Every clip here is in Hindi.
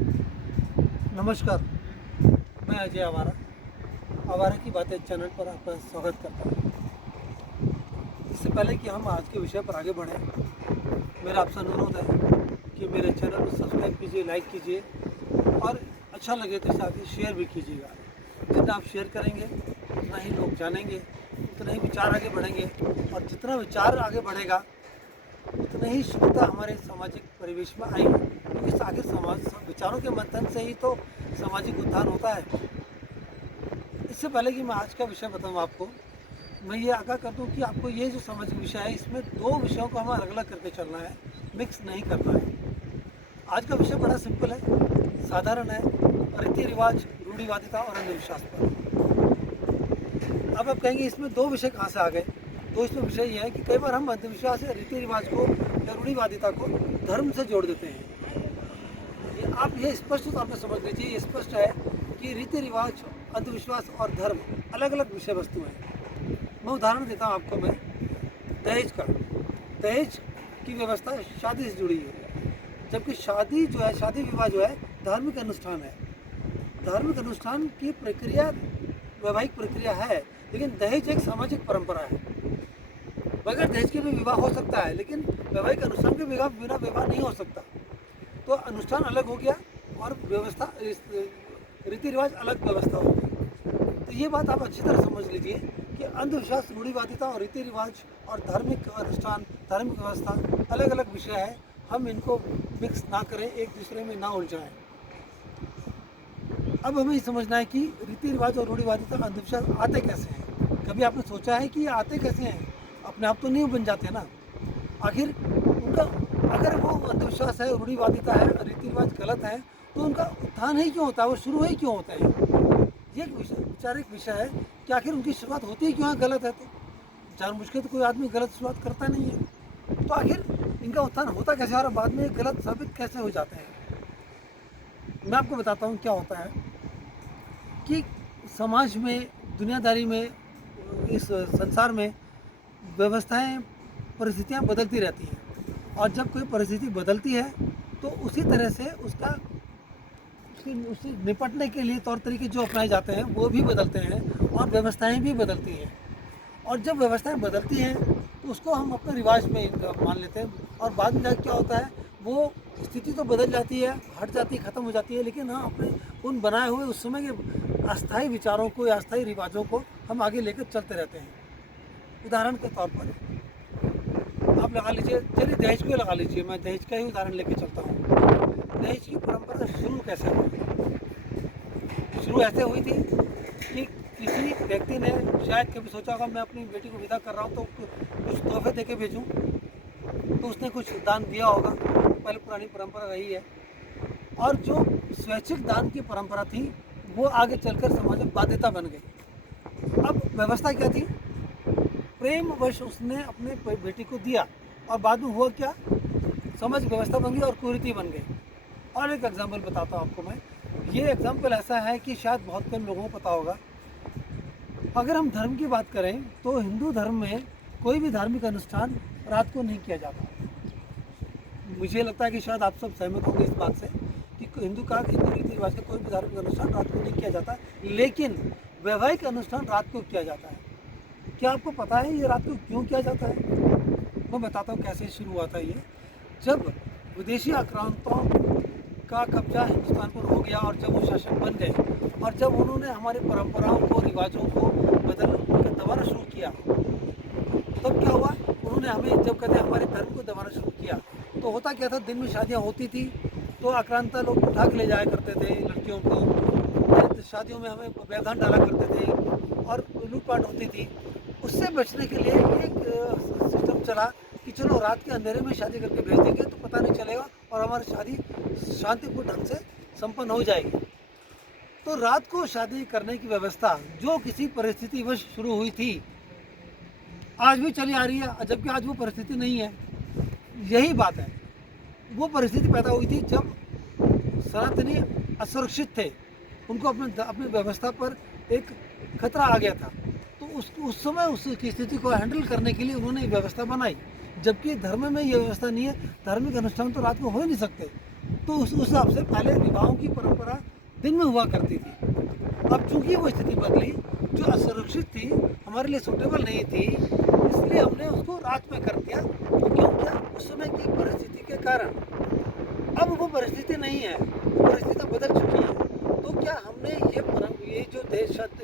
नमस्कार, मैं अजय आवारा आवारा की बातें चैनल पर आपका स्वागत करता हूँ। इससे पहले कि हम आज के विषय पर आगे बढ़ें, मेरा आपसे अनुरोध है कि मेरे चैनल को सब्सक्राइब कीजिए, लाइक कीजिए और अच्छा लगे तो साथ ही शेयर भी कीजिएगा। जितना आप शेयर करेंगे उतना ही लोग जानेंगे, उतना ही विचार आगे बढ़ेंगे और जितना विचार आगे बढ़ेगा उतने ही शुद्धता हमारे सामाजिक परिवेश में आएगी, क्योंकि आखिर समाज विचारों के मंथन से ही तो सामाजिक उत्थान होता है। इससे पहले कि मैं आज का विषय बताऊं आपको, मैं ये आगाह कर दूं कि आपको ये जो सामाजिक विषय है इसमें दो विषयों को हमें अलग अलग करके चलना है, मिक्स नहीं करना है। आज का विषय बड़ा सिंपल है, साधारण है, रीति रिवाज, रूढ़िवादिता और अंधविश्वास पर। अब आप कहेंगे इसमें दो विषय कहाँ से आ गए? तो इसमें विषय ये है कि कई बार हम अंधविश्वास या रीति रिवाज को या रूढ़िवादिता को धर्म से जोड़ देते हैं। आप ये स्पष्ट तौर पर समझ लीजिए, ये स्पष्ट है कि रीति रिवाज, अंधविश्वास और धर्म अलग अलग विषय वस्तु हैं। मैं उदाहरण देता हूँ आपको, मैं दहेज का। दहेज की व्यवस्था शादी से जुड़ी है, जबकि शादी जो है, शादी विवाह जो है धार्मिक अनुष्ठान है। धार्मिक अनुष्ठान की प्रक्रिया वैवाहिक प्रक्रिया है, लेकिन दहेज एक सामाजिक परंपरा है। बगैर दहेज के भी विवाह हो सकता है, लेकिन वैवाहिक अनुष्ठान के बिना विवाह नहीं हो सकता। तो अनुष्ठान अलग हो गया और व्यवस्था, रीति रिवाज अलग व्यवस्था हो गई। तो ये बात आप अच्छी तरह समझ लीजिए कि अंधविश्वास, रूढ़िवादिता और रीति रिवाज और धार्मिक अनुष्ठान, धार्मिक व्यवस्था अलग अलग विषय है। हम इनको मिक्स ना करें, एक दूसरे में ना उलझाएं। अब हमें ये समझना है कि रीति रिवाज और रूढ़िवादिता, अंधविश्वास आते कैसे हैं। कभी आपने सोचा है कि ये आते कैसे हैं? अपने आप तो नहीं बन जाते ना। आखिर उनका, अगर वो अंधविश्वास है, रूढ़िवादिता है, रीति रिवाज गलत है, तो उनका उत्थान ही क्यों होता है, वो शुरू ही क्यों होता है? ये एक वैचारिक विषय है कि आखिर उनकी शुरुआत होती ही क्यों है गलत है। तो जानबूझ के तो कोई आदमी गलत शुरुआत करता नहीं है। तो आखिर इनका उत्थान होता कैसे और बाद में गलत साबित कैसे हो जाते हैं? मैं आपको बताता हूँ क्या होता है कि समाज में, दुनियादारी में, इस संसार में व्यवस्थाएं, परिस्थितियां बदलती रहती हैं और जब कोई परिस्थिति बदलती है तो उसी तरह से उससे निपटने के लिए तौर तरीके जो अपनाए जाते हैं वो भी बदलते हैं और व्यवस्थाएं भी बदलती हैं। और जब व्यवस्थाएं बदलती हैं तो उसको हम अपने रिवाज में मान लेते हैं और बाद में जाकर क्या होता है, वो स्थिति तो बदल जाती है, हट जाती है, ख़त्म हो जाती है, लेकिन हाँ अपने उन बनाए हुए उस समय के अस्थायी विचारों को या अस्थायी रिवाजों को हम आगे लेकर चलते रहते हैं। उदाहरण के तौर पर आप लगा लीजिए, चलिए दहेज को लगा लीजिए, मैं दहेज का ही उदाहरण लेके चलता हूँ। दहेज की परंपरा शुरू कैसे हुई? शुरू ऐसे हुई थी कि किसी व्यक्ति ने शायद कभी सोचा होगा मैं अपनी बेटी को विदा कर रहा हूँ तो कुछ तोहफे दे के भेजूँ, तो उसने कुछ दान दिया होगा। पहले पुरानी परंपरा रही है। और जो स्वैच्छिक दान की परंपरा थी वो आगे चलकर समाज में बाध्यता बन गई। अब व्यवस्था क्या थी? प्रेमवश उसने अपने बेटी को दिया और बाद में हुआ क्या, समझ व्यवस्था बन गई और कुरीति बन गई। और एक एग्जाम्पल बताता हूँ आपको मैं। ये एग्जाम्पल ऐसा है कि शायद बहुत कम लोगों को पता होगा। अगर हम धर्म की बात करें तो हिंदू धर्म में कोई भी धार्मिक अनुष्ठान रात को नहीं किया जाता। मुझे लगता है कि शायद आप सब सहमत होंगे इस बात से कि हिंदू रीति रिवाज का कोई भी धार्मिक अनुष्ठान रात को नहीं किया जाता, लेकिन वैवाहिक अनुष्ठान रात को किया जाता है। क्या आपको पता है ये रात को क्यों किया जाता है? मैं बताता हूँ कैसे शुरू हुआ था ये। जब विदेशी आक्रांतों का कब्जा हिंदुस्तान पर हो गया और जब वो शासक बन गए और जब उन्होंने हमारी परंपराओं को, रिवाजों को दबाना शुरू किया, तब क्या हुआ, उन्होंने हमें, जब कहते हैं हमारे धर्म को दबाना शुरू किया, तो होता क्या था, दिन में शादियाँ होती थी तो आक्रांता लोग उठा के ले जाया करते थे लड़कियों को, शादियों में हमें व्यवधान डाला करते थे और लूटपाट होती थी। उससे बचने के लिए एक सिस्टम चला कि चलो रात के अंधेरे में शादी करके भेज देंगे तो पता नहीं चलेगा और हमारी शादी शांतिपूर्ण ढंग से संपन्न हो जाएगी। तो रात को शादी करने की व्यवस्था जो किसी परिस्थितिवश शुरू हुई थी, आज भी चली आ रही है, जबकि आज वो परिस्थिति नहीं है। यही बात है, वो परिस्थिति पैदा हुई थी जब सनातनी असुरक्षित थे, उनको अपनी व्यवस्था पर एक खतरा आ गया था। तो उस समय उसकी स्थिति को हैंडल करने के लिए उन्होंने व्यवस्था बनाई, जबकि धर्म में ये व्यवस्था नहीं है। धार्मिक अनुष्ठान तो रात को हो ही नहीं सकते। तो उस हिसाब से पहले विवाहों की परंपरा दिन में हुआ करती थी। अब चूंकि वो स्थिति बदली, जो असुरक्षित थी, हमारे लिए सूटेबल नहीं थी, इसलिए हमने उसको रात में कर दिया। तो क्यों किया? उस समय की परिस्थिति के कारण। अब वो परिस्थिति नहीं है, वो परिस्थितियाँ बदल चुकी हैं। तो क्या हमने ये जो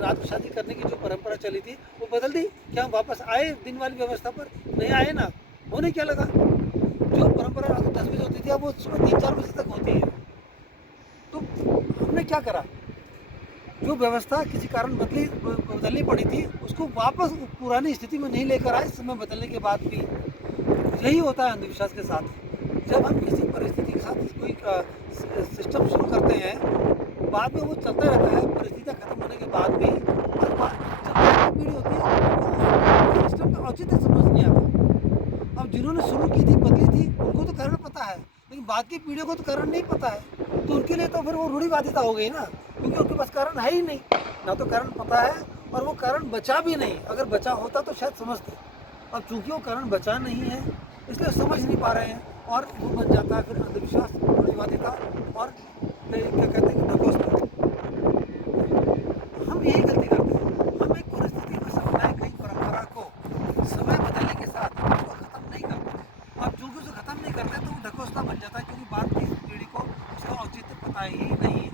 रात में शादी करने की जो परंपरा चली थी वो बदल दी? क्या हम वापस आए दिन वाली व्यवस्था पर? नहीं आए ना। होने क्या लगा, जो परंपरा रात को 10 बजे होती थी अब वो सुबह 3-4 बजे तक होती है। तो हमने क्या करा, जो व्यवस्था किसी कारण बदलनी पड़ी थी उसको वापस पुरानी स्थिति में नहीं लेकर आए समय बदलने के बाद भी। यही होता है अंधविश्वास के साथ। जब हम किसी परिस्थिति के साथ कोई सिस्टम शुरू करते हैं, बाद में वो चलता रहता है परिस्थितियाँ खत्म होने के बाद भी, और जब पीढ़ी होती है उस सिस्टम का औचित्य समझ नहीं आता। अब जिन्होंने शुरू की थी, बदली थी, उनको तो कारण पता है, लेकिन बाद की पीढ़ियों को तो कारण नहीं पता है। तो उनके लिए तो फिर वो रूढ़िवादिता हो गई ना, क्योंकि उनके पास कारण है ही नहीं, ना तो कारण पता है और वो कारण बचा भी नहीं। अगर बचा होता तो शायद समझते। अब चूंकि वो कारण बचा नहीं है इसलिए समझ नहीं पा रहे हैं, और वो बन जाता है फिर अंधविश्वास, रूढ़िवादिता और क्या कहते हैं कि ढकोसला। हम यही गलती करते हैं, हम एक परिस्थिति में समुदाय कई परंपरा को समय बदलने के साथ उसको खत्म नहीं करते। अब चूंकि उसे खत्म नहीं करते तो वो ढकोसला बन जाता है, क्योंकि बाद की पीढ़ी को उसका औचित्य पता ही नहीं है।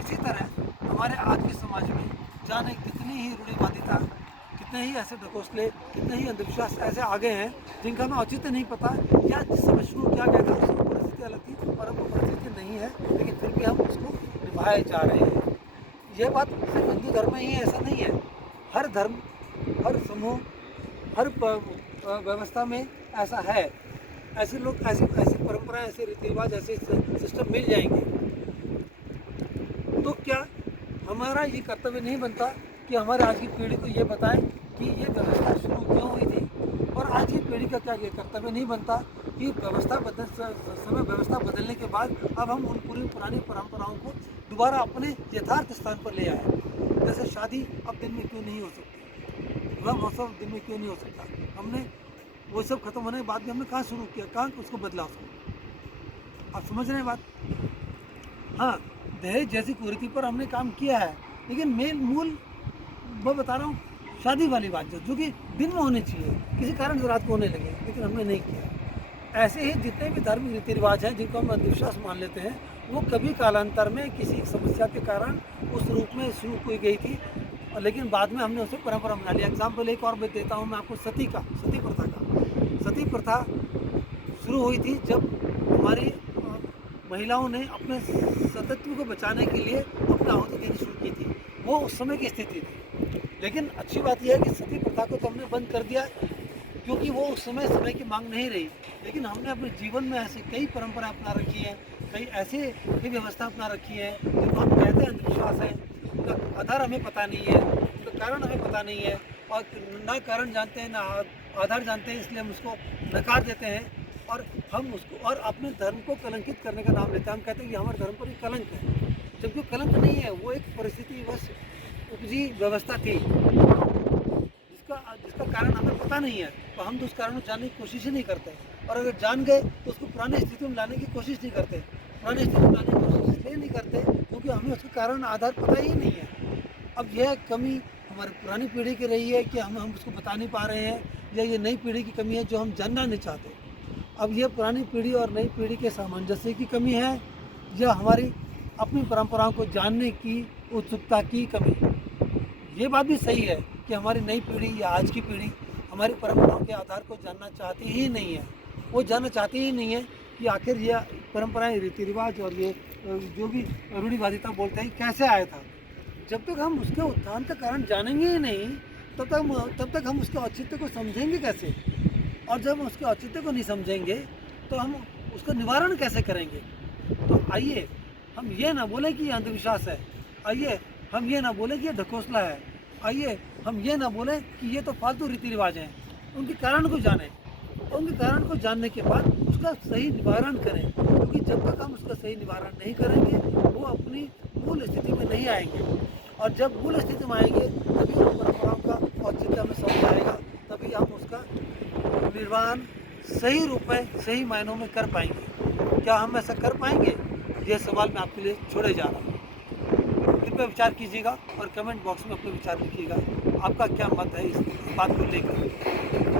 इसी तरह हमारे आज के समाज में जाने कितनी ही रूढ़िवादिता, कितने ही ऐसे ढकोसले, कितने ही अंधविश्वास ऐसे आ गए हैं जिनका हमें औचित्य नहीं पता, या जिस समय शुरू किया गया था उस समय परिस्थिति अलग थी और अब वो परिस्थिति नहीं है, लेकिन फिर भी हम उसको निभाए जा रहे हैं। यह बात सिर्फ हिंदू धर्म में ही ऐसा नहीं है, हर धर्म, हर समूह, हर व्यवस्था में ऐसा है। ऐसे लोग, ऐसी ऐसी परंपराएं, ऐसे रीति रिवाज, ऐसे सिस्टम मिल जाएंगे। तो क्या हमारा ये कर्तव्य नहीं बनता कि हमारे आज की पीढ़ी को ये बताएं कि ये व्यवस्था शुरू क्यों हुई थी? और आज की पीढ़ी का क्या ये कर्तव्य नहीं बनता कि व्यवस्था बदलने के बाद अब हम उन पूरी पुरानी परंपराओं को दोबारा अपने यथार्थ स्थान पर ले आए? जैसे शादी अब दिन में क्यों नहीं हो सकती, विवाह महोत्सव दिन में क्यों नहीं हो सकता? हमने वो सब खत्म होने के बाद भी हमने कहाँ शुरू किया, कहाँ उसको बदला उसको? आप समझ रहे हैं बात? हाँ, दहेज जैसी कुरीति पर हमने काम किया है, लेकिन मूल मैं बता रहा हूँ, शादी वाली बात जो कि दिन में होनी चाहिए, किसी कारण से रात को होने लगे, लेकिन हमने नहीं किया। ऐसे ही जितने भी धार्मिक रीति रिवाज हैं जिनको हम अंधविश्वास मान लेते हैं, वो कभी कालांतर में किसी समस्या के कारण उस रूप में शुरू की गई थी, लेकिन बाद में हमने उसे परंपरा बना लिया। एग्जाम्पल एक और मैं देता हूँ मैं आपको, सती प्रथा का। सती प्रथा शुरू हुई थी जब हमारी महिलाओं ने अपने सतत्व को बचाने के लिए अपना आहुति देनी शुरू की थी। वो उस समय की स्थिति थी, लेकिन अच्छी बात यह है कि सती प्रथा को तो हमने बंद कर दिया, क्योंकि वो उस समय की मांग नहीं रही। लेकिन हमने अपने जीवन में ऐसे कई परंपराएं अपना रखी हैं, कई ऐसे भी व्यवस्था अपना रखी है जिनको हम कहते हैं अंधविश्वास है। उनका आधार हमें पता नहीं है, उनका कारण हमें पता नहीं है, और ना कारण जानते हैं ना आधार जानते हैं, इसलिए हम उसको नकार देते हैं और हम उसको और अपने धर्म को कलंकित करने का नाम लेते हैं। हम कहते हैं कि हमारे धर्म पर एक कलंक है, जबकि कलंक नहीं है, वो एक परिस्थिति बस उपजी व्यवस्था थी जिसका कारण हमें पता नहीं है, तो हम तो उस कारण को जानने की कोशिश ही नहीं करते, और अगर जान गए तो उसको पुरानी स्थिति में लाने की कोशिश नहीं करते। पुरानी स्थिति में लाने की कोशिश इसलिए नहीं करते क्योंकि हमें उसका कारण आधार पता ही नहीं है। अब यह कमी हमारी पुरानी पीढ़ी की रही है कि हम उसको बता नहीं पा रहे हैं, या ये नई पीढ़ी की कमी है जो हम जानना नहीं चाहते। अब ये पुरानी पीढ़ी और नई पीढ़ी के सामंजस्य की कमी है, या हमारी अपनी परंपराओं को जानने की उत्सुकता की कमी? ये बात भी सही है कि हमारी नई पीढ़ी या आज की पीढ़ी हमारी परंपराओं के आधार को जानना चाहती ही नहीं है। वो जानना चाहती ही नहीं है कि आखिर ये परंपराएं, रीति रिवाज और ये जो भी रूढ़िवादिता बोलते हैं कैसे आया था। जब तक हम उसके उत्थान का कारण जानेंगे ही नहीं, तब तक हम उसके औचित्य को समझेंगे कैसे? और जब हम उसके औचित्य को नहीं समझेंगे तो हम उसका निवारण कैसे करेंगे? तो आइए हम ये ना बोलें कि ये अंधविश्वास है, आइए हम ये ना बोलें कि ये ढकोसला है, आइए हम ये ना बोलें कि ये तो फालतू रीति रिवाज हैं। उनके कारण को जानें, उनके कारण को जानने के बाद उसका सही निवारण करें, क्योंकि जब तक हम उसका सही निवारण नहीं करेंगे वो अपनी मूल स्थिति में नहीं आएंगे, और जब मूल स्थिति में आएंगे तभी उन परंपराओं का औचित्य हमें समझ आएगा, तभी हम उसका निर्वहन सही रूप में, सही मायनों में कर पाएंगे। क्या हम ऐसा कर पाएंगे? ये सवाल मैं आपके लिए छोड़े जा रहा हूँ। कृपया विचार कीजिएगा और कमेंट बॉक्स में अपने विचार लिखिएगा। आपका क्या मत है इस बात को लेकर।